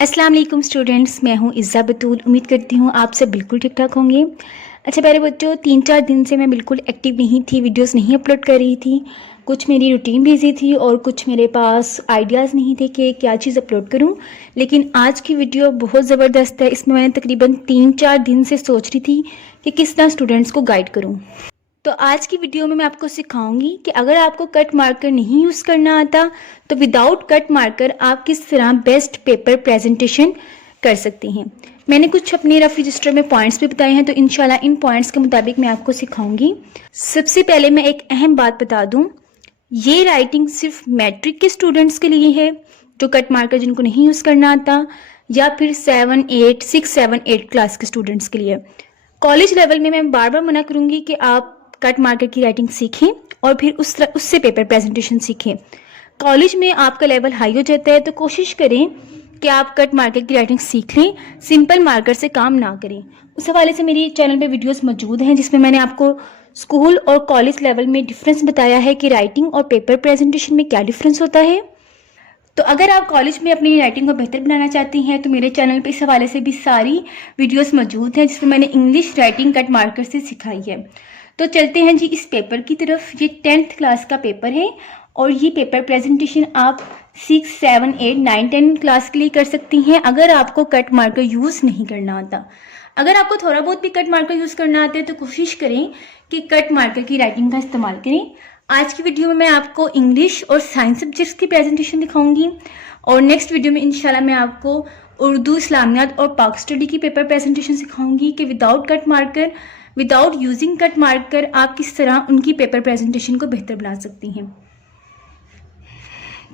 अस्सलाम वालेकुम स्टूडेंट्स, मैं हूँ इज़्ज़ा बतूल। उम्मीद करती हूँ आप सब बिल्कुल ठीक ठाक होंगे। अच्छा प्यारे बच्चों, 3-4 दिन से मैं बिल्कुल एक्टिव नहीं थी, वीडियोस नहीं अपलोड कर रही थी। कुछ मेरी रूटीन बिजी थी और कुछ मेरे पास आइडियाज़ नहीं थे कि क्या चीज़ अपलोड करूँ। लेकिन आज की वीडियो बहुत ज़बरदस्त है। इसमें मैंने तकरीबन 3-4 दिन से सोच रही थी कि किस तरह स्टूडेंट्स को गाइड करूँ। तो आज की वीडियो में मैं आपको सिखाऊंगी कि अगर आपको कट मार्कर नहीं यूज़ करना आता तो विदाउट कट मार्कर आप किस तरह बेस्ट पेपर प्रेजेंटेशन कर सकती हैं। मैंने कुछ अपने रफ रजिस्टर में पॉइंट्स भी बताए हैं, तो इंशाल्लाह इन पॉइंट्स के मुताबिक मैं आपको सिखाऊंगी। सबसे पहले मैं एक अहम बात बता दूं, ये राइटिंग सिर्फ मैट्रिक के स्टूडेंट्स के लिए है जो कट मार्कर जिनको नहीं यूज़ करना आता, या फिर 6, 7, 8 क्लास के स्टूडेंट्स के लिए। कॉलेज लेवल में मैं बार बार मना करूंगी कि आप कट मार्कर की राइटिंग सीखें और फिर उससे पेपर प्रेजेंटेशन सीखें। कॉलेज में आपका लेवल हाई हो जाता है तो कोशिश करें कि आप कट मार्कर की राइटिंग सीख लें, सिंपल मार्कर से काम ना करें। उस हवाले से मेरी चैनल पे वीडियोस मौजूद हैं जिसमें मैंने आपको स्कूल और कॉलेज लेवल में डिफरेंस बताया है कि राइटिंग और पेपर प्रेजेंटेशन में क्या डिफरेंस होता है। तो अगर आप कॉलेज में अपनी राइटिंग को बेहतर बनाना चाहती हैं तो मेरे चैनल पे इस हवाले से भी सारी वीडियोस मौजूद हैं जिसमें मैंने इंग्लिश राइटिंग कट मार्कर से सिखाई है। तो चलते हैं जी इस पेपर की तरफ। ये 10th क्लास का पेपर है और ये पेपर प्रेजेंटेशन आप 6, 7, 8, 9, 10 क्लास के लिए कर सकती हैं अगर आपको कट मार्कर यूज़ नहीं करना आता। अगर आपको थोड़ा बहुत भी कट मार्कर यूज़ करना आता है तो कोशिश करें कि कट मार्कर की राइटिंग का इस्तेमाल करें। आज की वीडियो में मैं आपको इंग्लिश और साइंस सब्जेक्ट्स की प्रेजेंटेशन दिखाऊंगी और नेक्स्ट वीडियो में इंशाल्लाह मैं आपको उर्दू, इस्लामियात और पाक स्टडी की पेपर प्रेजेंटेशन सिखाऊंगी कि without cut marker, without using cut marker आप किस तरह उनकी पेपर प्रेजेंटेशन को बेहतर बना सकती हैं।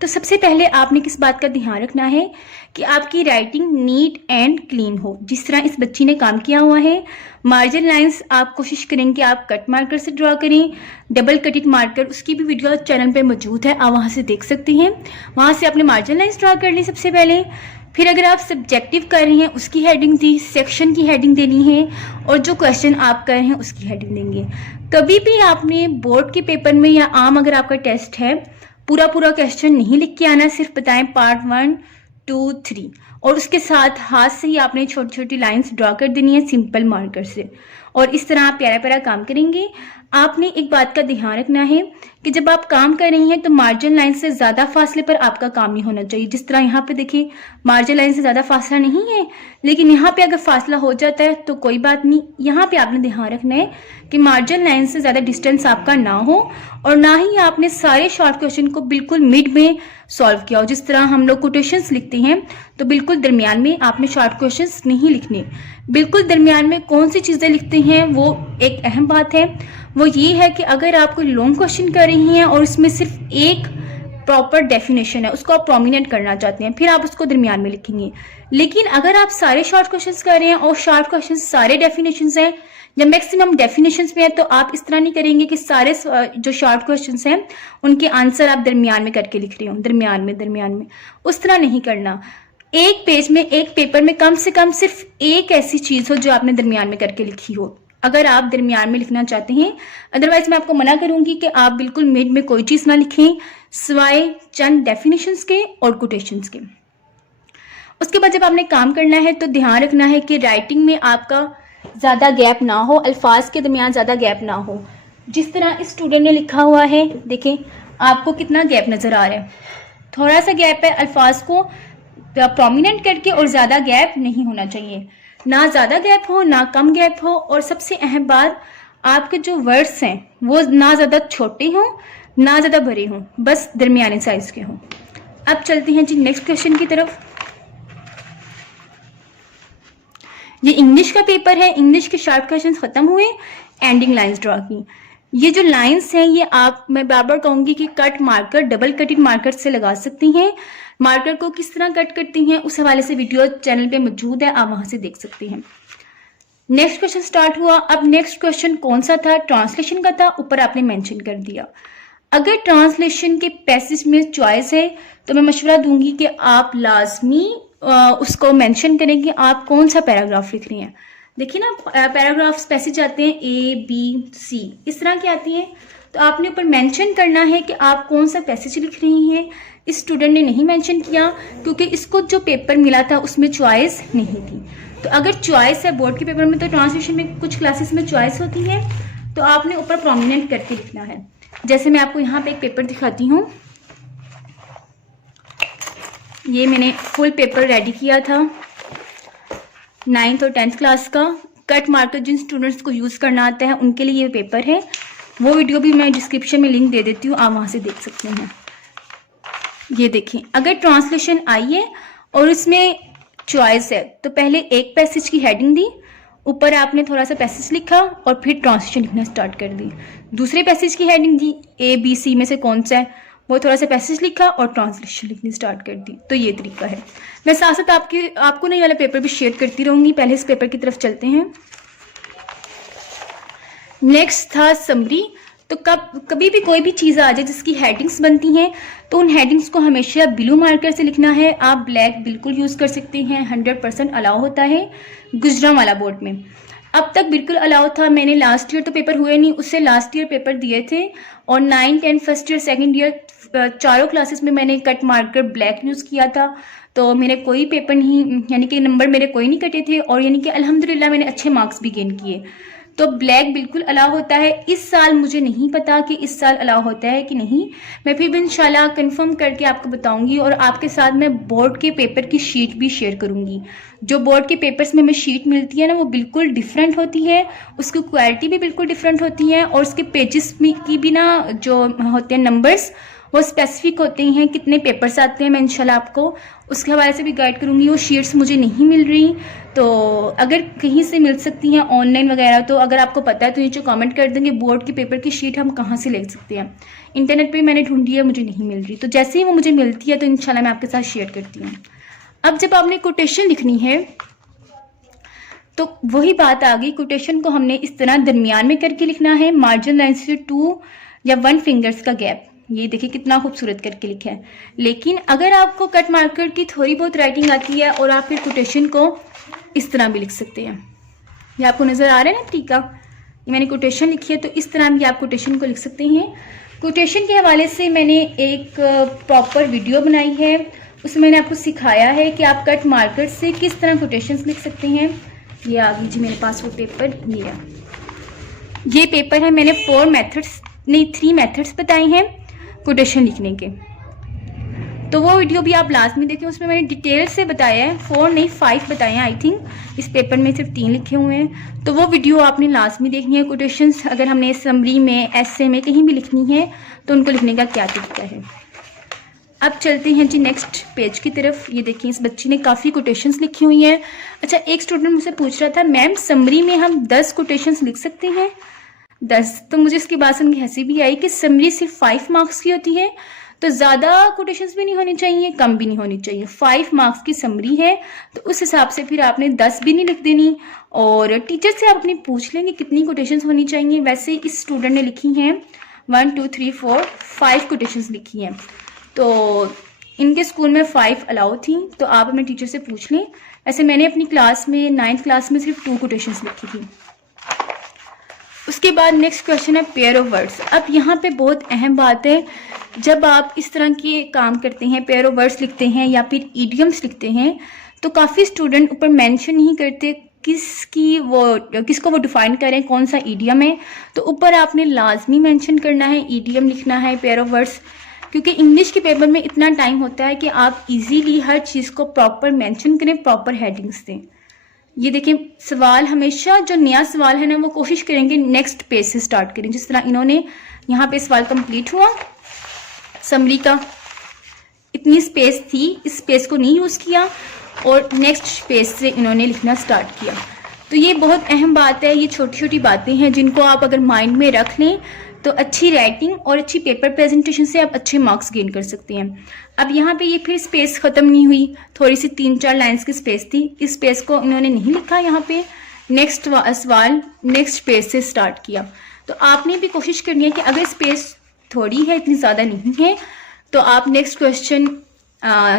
तो सबसे पहले आपने किस बात का ध्यान रखना है कि आपकी राइटिंग नीट एंड क्लीन हो, जिस तरह इस बच्ची ने काम किया हुआ है। मार्जिन लाइंस आप कोशिश करें कि आप कट मार्कर से ड्रॉ करें। डबल कटेड मार्कर, उसकी भी वीडियो चैनल पे मौजूद है, आप वहाँ से देख सकती हैं। वहाँ से आपने मार्जिन लाइंस ड्रॉ कर ली सबसे पहले। फिर अगर आप सब्जेक्टिव कर रहे हैं उसकी हेडिंग दी, सेक्शन की हेडिंग देनी है और जो क्वेश्चन आप कर रहे हैं उसकी हेडिंग देंगे। कभी भी आपने बोर्ड के पेपर में या आम अगर आपका टेस्ट है पूरा क्वेश्चन नहीं लिख के आना, सिर्फ बताएं पार्ट 1, 2, 3 और उसके साथ हाथ से ही आपने छोटी छोटी लाइंस ड्रॉ कर देनी है सिंपल मार्कर से। और इस तरह आप प्यारा प्यारा काम करेंगे। आपने एक बात का ध्यान रखना है कि जब आप काम कर रही हैं तो मार्जिन लाइन से ज़्यादा फासले पर आपका काम नहीं होना चाहिए। जिस तरह यहाँ पे देखिए मार्जिन लाइन से ज़्यादा फासला नहीं है, लेकिन यहाँ पे अगर फासला हो जाता है तो कोई बात नहीं। यहाँ पे आपने ध्यान रखना है कि मार्जिन लाइन से ज़्यादा डिस्टेंस आपका ना हो और ना ही आपने सारे शॉर्ट क्वेश्चन को बिल्कुल मिड में सॉल्व किया हो। जिस तरह हम लोग कोटेशंस लिखते हैं तो बिल्कुल दरमियान में आपने शॉर्ट क्वेश्चंस नहीं लिखने। बिल्कुल दरमियान में कौन सी चीज़ें लिखते हैं वो एक अहम बात है, वो ये है कि अगर आप कोई लॉन्ग क्वेश्चन कर रही हैं और उसमें सिर्फ एक प्रॉपर डेफिनेशन है, उसको आप प्रोमिनेंट करना चाहते हैं, फिर आप उसको दरमियान में लिखेंगे। लेकिन अगर आप सारे शॉर्ट क्वेश्चंस कर रहे हैं और शॉर्ट क्वेश्चंस सारे डेफिनेशंस हैं या मैक्सिमम डेफिनेशंस में है, तो आप इस तरह नहीं करेंगे कि सारे जो शॉर्ट क्वेश्चंस हैं उनके आंसर आप दरमियान में करके लिख रहे हो, दरमियान में उस तरह नहीं करना। एक पेज में, एक पेपर में कम से कम सिर्फ एक ऐसी चीज हो जो आपने दरमियान में करके लिखी हो, अगर आप दरमियान में लिखना चाहते हैं। अदरवाइज मैं आपको मना करूंगी कि आप बिल्कुल मिड में कोई चीज ना लिखें सिवाय चंद डेफिनेशंस के और कोटेशंस के। उसके बाद जब आपने काम करना है तो ध्यान रखना है कि राइटिंग में आपका ज्यादा गैप ना हो, अल्फाज के दरमियान ज्यादा गैप ना हो। जिस तरह इस स्टूडेंट ने लिखा हुआ है, देखें आपको कितना गैप नजर आ रहा है, थोड़ा सा गैप है। अल्फाज को प्रोमिनेंट करके और ज्यादा गैप नहीं होना चाहिए, ना ज्यादा गैप हो ना कम गैप हो। और सबसे अहम बात, आपके जो वर्ड्स हैं वो ना ज्यादा छोटे हों ना ज्यादा बड़े हों, बस दरमियाने साइज के हों। अब चलते हैं जी नेक्स्ट क्वेश्चन की तरफ। ये इंग्लिश का पेपर है, इंग्लिश के शॉर्ट क्वेश्चन खत्म हुए, एंडिंग लाइंस ड्रॉ की। ये जो लाइंस हैं ये आप, मैं बार कहूंगी कि कट मार्कर, डबल कटेड मार्कर से लगा सकती हैं। मार्कर को किस तरह कट करती हैं उस हवाले से वीडियो चैनल पे मौजूद है, आप वहां से देख सकती हैं। नेक्स्ट क्वेश्चन स्टार्ट हुआ। अब नेक्स्ट क्वेश्चन कौन सा था? ट्रांसलेशन का था, ऊपर आपने मेंशन कर दिया। अगर ट्रांसलेशन के पैसेज में चॉइस है तो मैं मशवरा दूंगी कि आप लाजमी उसको मेंशन करें कि आप कौन सा पैराग्राफ लिख रही हैं। देखिए ना पैराग्राफ्स पैसेज आते हैं ABC, इस तरह की आती है, तो आपने ऊपर मेंशन करना है कि आप कौन सा पैसेज लिख रही हैं, इस स्टूडेंट ने नहीं मेंशन किया क्योंकि इसको जो पेपर मिला था उसमें चॉइस नहीं थी। तो अगर चॉइस है बोर्ड के पेपर में, तो ट्रांसलेशन में कुछ क्लासेस में चॉइस होती है, तो आपने ऊपर प्रोमिनेंट करके लिखना है। जैसे मैं आपको यहाँ पे एक पेपर दिखाती हूँ। ये मैंने फुल पेपर रेडी किया था 9th और 10th क्लास का। कट मार्कर जिन स्टूडेंट्स को यूज़ करना आता है उनके लिए ये पेपर है। वो वीडियो भी मैं डिस्क्रिप्शन में लिंक दे देती हूँ, आप वहाँ से देख सकते हैं। ये देखिए, अगर ट्रांसलेशन आई है और इसमें चॉइस है तो पहले एक पैसेज की हेडिंग दी, ऊपर आपने थोड़ा सा पैसेज लिखा और फिर ट्रांसलेशन लिखना स्टार्ट कर दी। दूसरे पैसेज की हेडिंग दी, ABC में से कौन सा है, वो थोड़ा सा पैसेज लिखा और ट्रांसलेशन लिखनी स्टार्ट कर दी। तो ये तरीका है। मैं साथ साथ आपको नहीं वाला पेपर भी शेयर करती रहूँगी। पहले इस पेपर की तरफ चलते हैं। नेक्स्ट था समरी। तो कभी भी कोई भी चीज़ आ जाए जिसकी हेडिंग्स बनती हैं तो उन हेडिंग्स को हमेशा ब्लू मार्कर से लिखना है। आप ब्लैक बिल्कुल यूज़ कर सकते हैं, 100% अलाउ होता है गुजरांवाला बोर्ड में। अब तक बिल्कुल अलाउ था। मैंने लास्ट ईयर तो पेपर हुए नहीं, उससे लास्ट ईयर पेपर दिए थे और 9, 10 फर्स्ट ईयर सेकेंड ईयर चारों क्लासेस में मैंने कट मार्कर ब्लैक यूज़ किया था। तो मेरे कोई पेपर नहीं, यानी कि नंबर मेरे कोई नहीं कटे थे और यानी कि अल्हम्दुलिल्लाह मैंने अच्छे मार्क्स भी गेन किए। तो ब्लैक बिल्कुल अलाउ होता है। इस साल मुझे नहीं पता कि इस साल अलाउ होता है कि नहीं, मैं फिर भी इंशाल्लाह कंफर्म करके आपको बताऊंगी और आपके साथ मैं बोर्ड के पेपर की शीट भी शेयर करूंगी। जो बोर्ड के पेपर्स में हमें शीट मिलती है ना, वो बिल्कुल डिफरेंट होती है, उसकी क्वालिटी भी बिल्कुल डिफरेंट होती है और उसके पेजेस की भी ना जो होते हैं नंबर्स, वो स्पेसिफिक होते हैं, कितने पेपर्स आते हैं। मैं इंशाल्लाह आपको उसके हवाले से भी गाइड करूँगी। वो शीट्स मुझे नहीं मिल रही, तो अगर कहीं से मिल सकती हैं ऑनलाइन वगैरह, तो अगर आपको पता है तो नीचे कमेंट कर देंगे बोर्ड के पेपर की शीट हम कहाँ से ले सकते हैं। इंटरनेट पे मैंने ढूंढी है, मुझे नहीं मिल रही। तो जैसे ही वो मुझे मिलती है तो इंशाल्लाह मैं आपके साथ शेयर करती हूँ। अब जब आपने कोटेशन लिखनी है तो वही बात आ गई, कोटेशन को हमने इस तरह दरमियान में करके लिखना है, मार्जिन लाइन से 2 या 1 फिंगर्स का गैप। ये देखिए कितना खूबसूरत करके लिखा है। लेकिन अगर आपको कट मार्कर की थोड़ी बहुत राइटिंग आती है और आप फिर कोटेशन को इस तरह भी लिख सकते हैं। ये आपको नज़र आ रहा है ना तरीका, ये मैंने कोटेशन लिखी है तो इस तरह भी आप कोटेशन को लिख सकते हैं। कोटेशन के हवाले से मैंने एक प्रॉपर वीडियो बनाई है, उसमें मैंने आपको सिखाया है कि आप कट मार्कर से किस तरह कोटेशंस लिख सकते हैं। ये आ गई जी मेरे पास वो पेपर, ये पेपर है। मैंने 3 मेथड्स बताए हैं कोटेशन लिखने के, तो वो वीडियो भी आप लाजमी देखें। उसमें मैंने डिटेल से बताया है, 4 नहीं 5 बताए हैं। आई थिंक इस पेपर में सिर्फ 3 लिखे हुए हैं, तो वो वीडियो आपने लाजमी देखनी है। कोटेशंस अगर हमने समरी में, एसे में कहीं भी लिखनी है तो उनको लिखने का क्या तरीका है। अब चलते हैं जी नेक्स्ट पेज की तरफ। ये देखिए इस बच्ची ने काफ़ी कोटेशंस लिखी हुई हैं। अच्छा, एक स्टूडेंट मुझसे पूछ रहा था मैम समरी में हम 10 कोटेशंस लिख सकते हैं? 10? तो मुझे इसकी बात सुन के हंसी भी आई कि समरी सिर्फ 5 मार्क्स की होती है, तो ज़्यादा कोटेशंस भी नहीं होनी चाहिए, कम भी नहीं होनी चाहिए। 5 मार्क्स की समरी है तो उस हिसाब से फिर आपने 10 भी नहीं लिख देनी और टीचर से आप अपनी पूछ लेंगे कितनी कोटेशंस होनी चाहिए। वैसे इस स्टूडेंट ने लिखी हैं 1 2 3 4 5 कोटेशंस लिखी हैं, तो इनके स्कूल में 5 अलाउ थी, तो आप अपने टीचर से पूछ लें। ऐसे मैंने अपनी क्लास में 9th क्लास में सिर्फ 2 कोटेशंस लिखी थी। उसके बाद नेक्स्ट क्वेश्चन है पेयर ऑफ वर्ड्स। अब यहाँ पे बहुत अहम बात है, जब आप इस तरह के काम करते हैं, पेयर ऑफ वर्ड्स लिखते हैं या फिर ईडियम्स लिखते हैं, तो काफ़ी स्टूडेंट ऊपर मेंशन नहीं करते किसको वो डिफाइन करें कौन सा ईडियम है। तो ऊपर आपने लाजमी मेंशन करना है, ईडियम लिखना है, पेयर ऑफ वर्ड्स, क्योंकि इंग्लिश के पेपर में इतना टाइम होता है कि आप इजीली हर चीज़ को प्रॉपर मेंशन करें, प्रॉपर हेडिंग्स दें। ये देखिए सवाल, हमेशा जो नया सवाल है ना वो कोशिश करेंगे नेक्स्ट पेज से स्टार्ट करें। जिस तरह इन्होंने यहाँ पे सवाल कंप्लीट हुआ समरी का, इतनी स्पेस थी, इस स्पेस को नहीं यूज़ किया और नेक्स्ट पेज से इन्होंने लिखना स्टार्ट किया। तो ये बहुत अहम बात है। ये छोटी छोटी बातें हैं जिनको आप अगर माइंड में रख लें तो अच्छी राइटिंग और अच्छी पेपर प्रेजेंटेशन से आप अच्छे मार्क्स गेन कर सकते हैं। अब यहाँ पे ये फिर स्पेस ख़त्म नहीं हुई, थोड़ी सी 3-4 लाइंस की स्पेस थी, इस स्पेस को इन्होंने नहीं लिखा। यहाँ पे नेक्स्ट सवाल नेक्स्ट पेज से स्टार्ट किया। तो आपने भी कोशिश करनी है कि अगर स्पेस थोड़ी है, इतनी ज़्यादा नहीं है, तो आप नेक्स्ट क्वेश्चन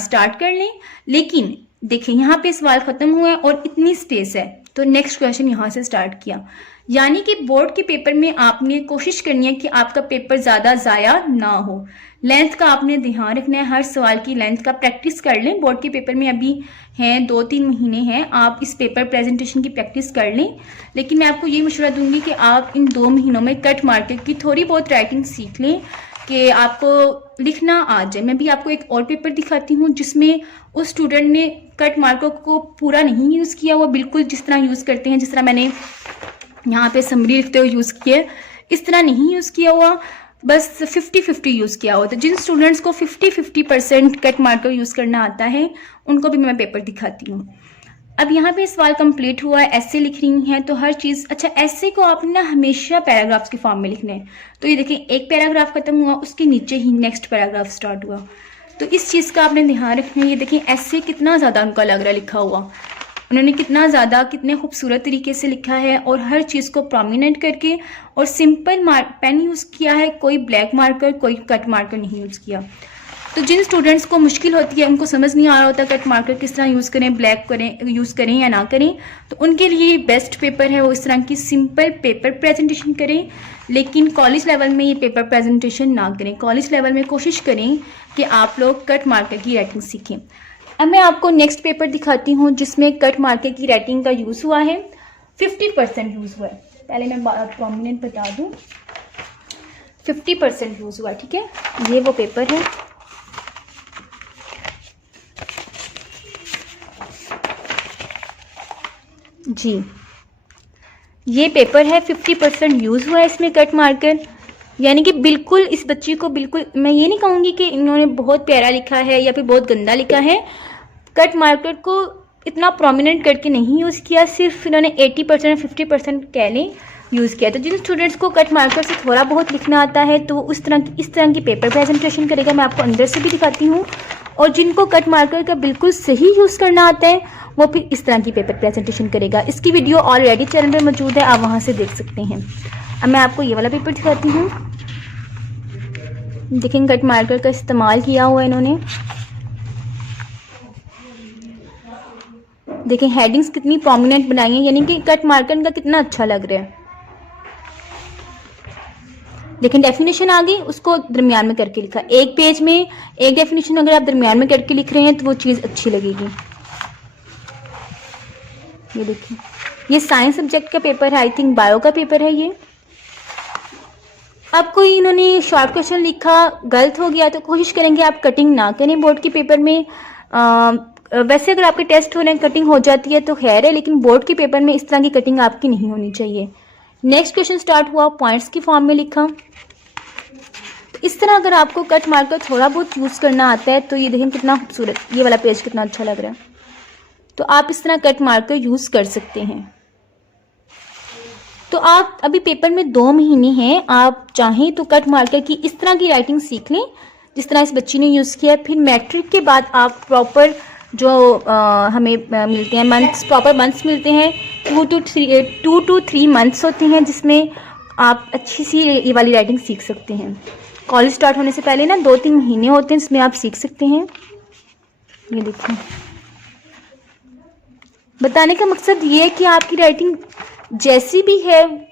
स्टार्ट कर लें। लेकिन देखिए यहाँ पे सवाल ख़त्म हुआ है और इतनी स्पेस है, तो नेक्स्ट क्वेश्चन यहाँ से स्टार्ट किया। यानी कि बोर्ड के पेपर में आपने कोशिश करनी है कि आपका पेपर ज़्यादा ज़ाया ना हो। लेंथ का आपने ध्यान रखना है, हर सवाल की लेंथ का प्रैक्टिस कर लें। बोर्ड के पेपर में अभी हैं 2-3 महीने हैं, आप इस पेपर प्रेजेंटेशन की प्रैक्टिस कर लें। लेकिन मैं आपको ये मशवरा दूंगी कि आप इन 2 महीनों में कट मार्कर की थोड़ी बहुत राइटिंग सीख लें कि आपको लिखना आ जाए। मैं भी आपको एक और पेपर दिखाती हूँ जिसमें उस स्टूडेंट ने कट मार्कर को पूरा नहीं यूज़ किया हुआ, बिल्कुल जिस तरह यूज़ करते हैं, जिस तरह मैंने यहाँ पे समरी लिखते हुए यूज़ किया, इस तरह नहीं यूज़ किया हुआ, बस 50-50 यूज़ किया हुआ। तो जिन स्टूडेंट्स को 50-50% कट मार्कर यूज़ करना आता है उनको भी मैं पेपर दिखाती हूँ। अब यहाँ पे सवाल कंप्लीट हुआ है, ऐसे लिख रही हैं तो हर चीज़, अच्छा ऐसे को आपने ना हमेशा पैराग्राफ्स के फॉर्म में लिखना है। तो ये देखिए एक पैराग्राफ खत्म हुआ, उसके नीचे ही नेक्स्ट पैराग्राफ स्टार्ट हुआ, तो इस चीज़ का आपने ध्यान रखना है। ये देखिए ऐसे कितना ज़्यादा उनका लग रहा है लिखा हुआ, उन्होंने कितना ज़्यादा कितने खूबसूरत तरीके से लिखा है और हर चीज़ को प्रोमिनेंट करके, और सिंपल पेन यूज़ किया है, कोई ब्लैक मार्कर कोई कट मार्कर नहीं यूज़ किया। तो जिन स्टूडेंट्स को मुश्किल होती है, उनको समझ नहीं आ रहा होता कट मार्कर किस तरह यूज़ करें, ब्लैक यूज़ करें या ना करें, तो उनके लिए बेस्ट पेपर है वो इस तरह की सिंपल पेपर प्रेजेंटेशन करें। लेकिन कॉलेज लेवल में ये पेपर प्रेजेंटेशन ना करें। कॉलेज लेवल में कोशिश करें कि आप लोग कट मार्कर की राइटिंग सीखें। अब मैं आपको नेक्स्ट पेपर दिखाती हूँ जिसमें कट मार्कर की राइटिंग का यूज़ हुआ है, 50% यूज़ हुआ है। पहले मैं प्रोमिनेंट बता दूँ, 50% यूज़ हुआ, ठीक है। ये वो पेपर है, जी ये पेपर है, 50% यूज़ हुआ है इसमें कट मार्कर। यानी कि बिल्कुल इस बच्ची को, बिल्कुल मैं ये नहीं कहूँगी कि इन्होंने बहुत प्यारा लिखा है या फिर बहुत गंदा लिखा है, कट मार्कर को इतना प्रोमिनेंट करके नहीं यूज़ किया, सिर्फ इन्होंने 80% 50% कह लें यूज़ किया। तो जिन स्टूडेंट्स को कट मार्कर से थोड़ा बहुत लिखना आता है तो वो इस तरह की पेपर प्रेजेंटेशन करेगा। मैं आपको अंदर से भी दिखाती हूँ। और जिनको कट मार्कर का बिल्कुल सही यूज़ करना आता है वो फिर इस तरह की पेपर प्रेजेंटेशन करेगा। इसकी वीडियो ऑलरेडी चैनल पे मौजूद है, आप वहाँ से देख सकते हैं। अब मैं आपको ये वाला पेपर दिखाती हूँ। देखें कट मार्कर का इस्तेमाल किया हुआ है इन्होंने, देखें हेडिंग्स कितनी प्रोमिनेंट बनाई है, यानी कि कट मार्कर का कितना अच्छा लग रहा है। लेकिन डेफिनेशन आ गई, उसको दरमियान में करके लिखा। एक पेज में एक डेफिनेशन अगर आप दरमियान में करके लिख रहे हैं तो वो चीज़ अच्छी लगेगी। ये देखिए ये साइंस सब्जेक्ट का पेपर है, आई थिंक बायो का पेपर है ये। अब कोई इन्होंने शॉर्ट क्वेश्चन लिखा, गलत हो गया तो कोशिश करेंगे आप कटिंग ना करें बोर्ड के पेपर में। वैसे अगर आपके टेस्ट हो रहे हैं कटिंग हो जाती है तो खैर है, लेकिन बोर्ड के पेपर में इस तरह की कटिंग आपकी नहीं होनी चाहिए। नेक्स्ट क्वेश्चन स्टार्ट हुआ, पॉइंट्स की फॉर्म में लिखा। तो इस तरह अगर आपको कट मार्कर थोड़ा बहुत यूज़ करना आता है तो ये देखें कितना खूबसूरत, ये वाला पेज कितना अच्छा लग रहा है। तो आप इस तरह कट मार्कर यूज़ कर सकते हैं। तो आप अभी पेपर में 2 महीने हैं, आप चाहें तो कट मार्कर की इस तरह की राइटिंग सीख लें जिस तरह इस बच्ची ने यूज़ किया। फिर मैट्रिक के बाद आप प्रॉपर जो हमें मिलते हैं मंथ्स, प्रॉपर मंथ्स मिलते हैं, 2 to 3 मंथ्स होते हैं जिसमें आप अच्छी सी ये वाली राइटिंग सीख सकते हैं। कॉलेज स्टार्ट होने से पहले ना 2-3 महीने होते हैं जिसमें आप सीख सकते हैं। ये देखिए बताने का मकसद ये है कि आपकी राइटिंग जैसी भी है,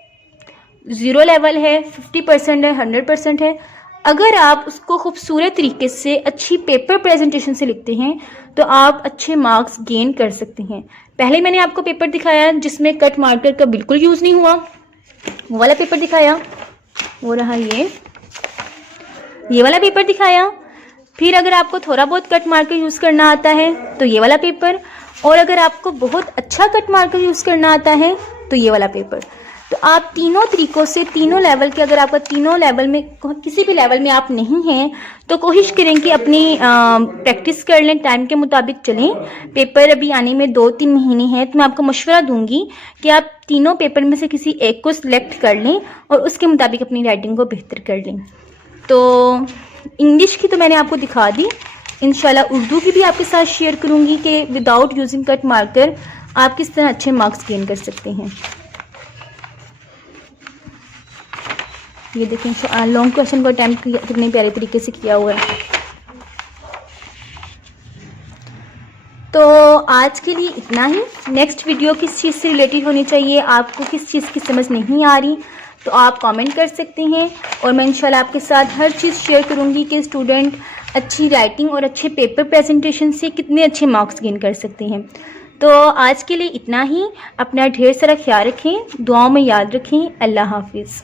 0 लेवल है, 50% है, 100% है, अगर आप उसको खूबसूरत तरीके से अच्छी पेपर प्रेजेंटेशन से लिखते हैं तो आप अच्छे मार्क्स गेन कर सकते हैं। पहले मैंने आपको पेपर दिखाया जिसमें कट मार्कर का बिल्कुल यूज़ नहीं हुआ, वो वाला पेपर दिखाया, वो रहा ये वाला पेपर दिखाया। फिर अगर आपको थोड़ा बहुत कट मार्कर यूज़ करना आता है तो ये वाला पेपर, और अगर आपको बहुत अच्छा कट मार्कर यूज़ करना आता है तो ये वाला पेपर। तो आप तीनों तरीकों से, तीनों लेवल के, अगर आपका तीनों लेवल में किसी भी लेवल में आप नहीं हैं तो कोशिश करें कि अपनी प्रैक्टिस कर लें, टाइम के मुताबिक चलें। पेपर अभी आने में 2-3 महीने हैं तो मैं आपको मशवरा दूंगी कि आप तीनों पेपर में से किसी एक को सिलेक्ट कर लें और उसके मुताबिक अपनी राइटिंग को बेहतर कर लें। तो इंग्लिश की तो मैंने आपको दिखा दी, इंशाल्लाह उर्दू की भी आपके साथ शेयर करूंगी कि विदाउट यूजिंग कट मार्कर आप किस तरह अच्छे मार्क्स गेन कर सकते हैं। ये देखें लॉन्ग क्वेश्चन को अटैम्प्ट कितने प्यारे तरीके से किया हुआ है। तो आज के लिए इतना ही। नेक्स्ट वीडियो किस चीज़ से रिलेटेड होनी चाहिए, आपको किस चीज़ की समझ नहीं आ रही तो आप कमेंट कर सकते हैं, और मैं इंशाल्लाह आपके साथ हर चीज़ शेयर करूंगी कि स्टूडेंट अच्छी राइटिंग और अच्छे पेपर प्रेजेंटेशन से कितने अच्छे मार्क्स गेन कर सकते हैं। तो आज के लिए इतना ही। अपना ढेर सारा ख्याल रखें, दुआओं में याद रखें। अल्लाह हाफिज़।